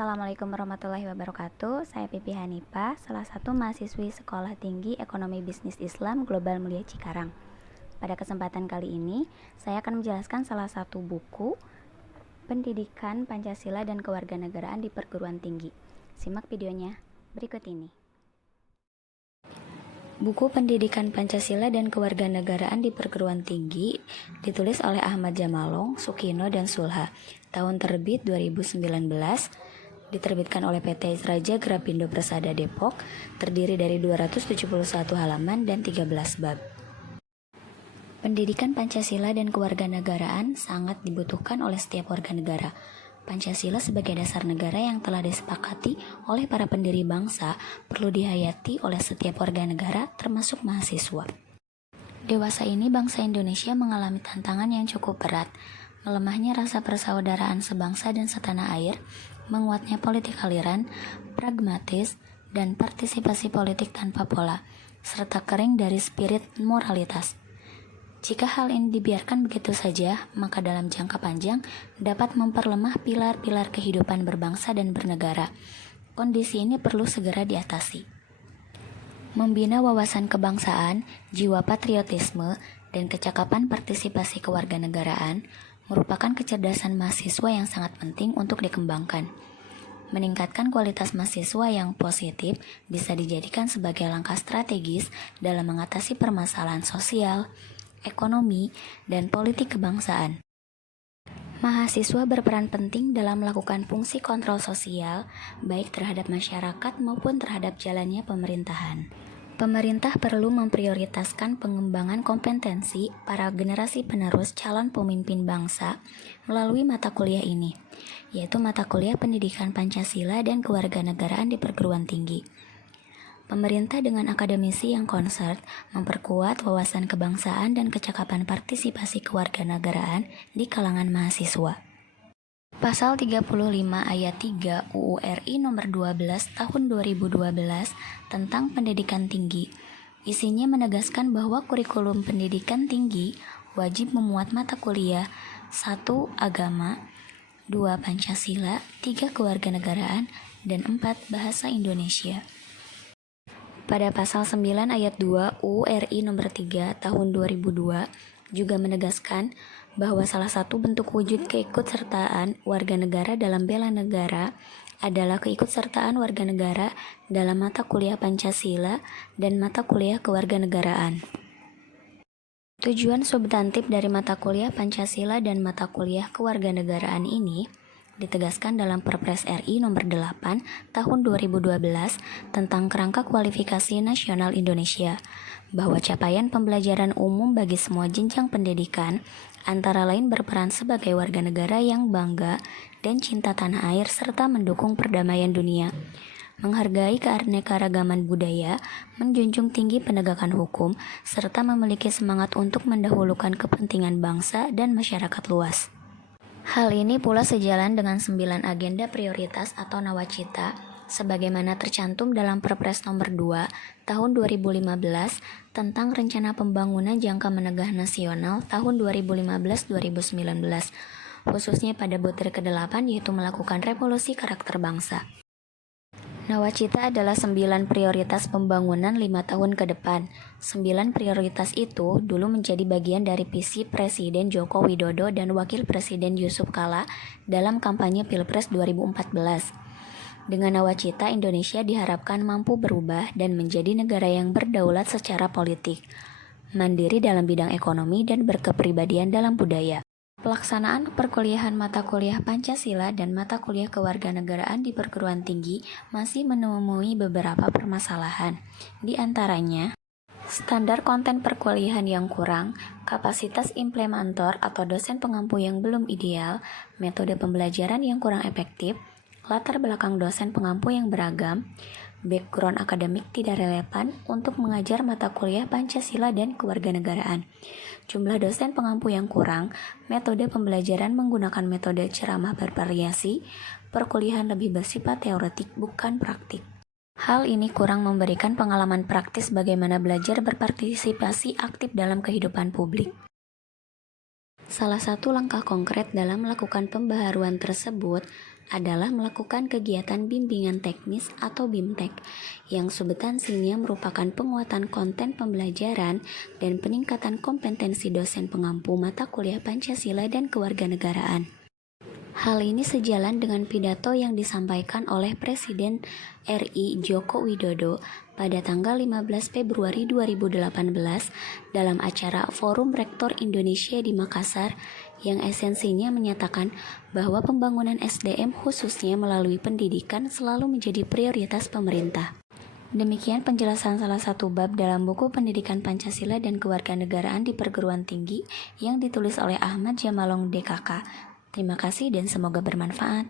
Assalamualaikum warahmatullahi wabarakatuh. Saya Pipi Hanifah, salah satu mahasiswi Sekolah Tinggi Ekonomi Bisnis Islam Global Mulia Cikarang. Pada kesempatan kali ini, saya akan menjelaskan salah satu buku Pendidikan Pancasila dan Kewarganegaraan di Perguruan Tinggi. Simak videonya berikut ini. Buku Pendidikan Pancasila dan Kewarganegaraan di Perguruan Tinggi ditulis oleh Ahmad Jamalong, Sukino, dan Sulha. Tahun terbit 2019, diterbitkan oleh PT Raja Grapindo Persada Depok, terdiri dari 271 halaman dan 13 bab. Pendidikan Pancasila dan Kewarganegaraan sangat dibutuhkan oleh setiap warga negara. Pancasila sebagai dasar negara yang telah disepakati oleh para pendiri bangsa perlu dihayati oleh setiap warga negara termasuk mahasiswa. Dewasa ini bangsa Indonesia mengalami tantangan yang cukup berat, melemahnya rasa persaudaraan sebangsa dan setanah air, menguatnya politik aliran, pragmatis, dan partisipasi politik tanpa pola, serta kering dari spirit moralitas. Jika hal ini dibiarkan begitu saja, maka dalam jangka panjang dapat memperlemah pilar-pilar kehidupan berbangsa dan bernegara. Kondisi ini perlu segera diatasi. Membina wawasan kebangsaan, jiwa patriotisme, dan kecakapan partisipasi kewarganegaraan merupakan kecerdasan mahasiswa yang sangat penting untuk dikembangkan. Meningkatkan kualitas mahasiswa yang positif bisa dijadikan sebagai langkah strategis dalam mengatasi permasalahan sosial, ekonomi, dan politik kebangsaan. Mahasiswa berperan penting dalam melakukan fungsi kontrol sosial, baik terhadap masyarakat maupun terhadap jalannya pemerintahan. Pemerintah perlu memprioritaskan pengembangan kompetensi para generasi penerus calon pemimpin bangsa melalui mata kuliah ini, yaitu mata kuliah Pendidikan Pancasila dan Kewarganegaraan di Perguruan Tinggi. Pemerintah dengan akademisi yang concern memperkuat wawasan kebangsaan dan kecakapan partisipasi kewarganegaraan di kalangan mahasiswa. Pasal 35 ayat 3 UU RI nomor 12 tahun 2012 tentang pendidikan tinggi. Isinya menegaskan bahwa kurikulum pendidikan tinggi wajib memuat mata kuliah 1. Agama, 2. Pancasila, 3. Kewarganegaraan, dan 4. Bahasa Indonesia. Pada pasal 9 ayat 2 UU RI nomor 3 tahun 2002 juga menegaskan bahwa salah satu bentuk wujud keikutsertaan warga negara dalam bela negara adalah keikutsertaan warga negara dalam mata kuliah Pancasila dan mata kuliah kewarganegaraan. Tujuan substantif dari mata kuliah Pancasila dan mata kuliah kewarganegaraan ini ditegaskan dalam Perpres RI nomor 8 tahun 2012 tentang Kerangka Kualifikasi Nasional Indonesia, bahwa capaian pembelajaran umum bagi semua jenjang pendidikan antara lain berperan sebagai warga negara yang bangga dan cinta tanah air serta mendukung perdamaian dunia, menghargai keanekaragaman budaya, menjunjung tinggi penegakan hukum, serta memiliki semangat untuk mendahulukan kepentingan bangsa dan masyarakat luas. Hal ini pula sejalan dengan 9 agenda prioritas atau nawacita sebagaimana tercantum dalam Perpres nomor 2 tahun 2015 tentang Rencana Pembangunan Jangka Menengah Nasional tahun 2015-2019, khususnya pada butir ke-8 yaitu melakukan revolusi karakter bangsa. Nawacita adalah 9 prioritas pembangunan 5 tahun ke depan. 9 prioritas itu dulu menjadi bagian dari visi Presiden Joko Widodo dan Wakil Presiden Yusuf Kala dalam kampanye Pilpres 2014. Dengan nawacita, Indonesia diharapkan mampu berubah dan menjadi negara yang berdaulat secara politik, mandiri dalam bidang ekonomi dan berkepribadian dalam budaya. Pelaksanaan perkuliahan mata kuliah Pancasila dan mata kuliah kewarganegaraan di perguruan tinggi masih menemui beberapa permasalahan. Di antaranya, standar konten perkuliahan yang kurang, kapasitas implementator atau dosen pengampu yang belum ideal, metode pembelajaran yang kurang efektif, latar belakang dosen pengampu yang beragam, background akademik tidak relevan untuk mengajar mata kuliah Pancasila dan kewarganegaraan, jumlah dosen pengampu yang kurang, metode pembelajaran menggunakan metode ceramah bervariasi, perkuliahan lebih bersifat teoretik bukan praktik. Hal ini kurang memberikan pengalaman praktis bagaimana belajar berpartisipasi aktif dalam kehidupan publik. Salah satu langkah konkret dalam melakukan pembaharuan tersebut adalah melakukan kegiatan bimbingan teknis atau BIMTEK yang substansinya merupakan penguatan konten pembelajaran dan peningkatan kompetensi dosen pengampu mata kuliah Pancasila dan Kewarganegaraan. Hal ini sejalan dengan pidato yang disampaikan oleh Presiden RI Joko Widodo pada tanggal 15 Februari 2018 dalam acara Forum Rektor Indonesia di Makassar yang esensinya menyatakan bahwa pembangunan SDM khususnya melalui pendidikan selalu menjadi prioritas pemerintah. Demikian penjelasan salah satu bab dalam buku Pendidikan Pancasila dan Kewarganegaraan di Perguruan Tinggi yang ditulis oleh Ahmad Jamalong DKK. Terima kasih dan semoga bermanfaat.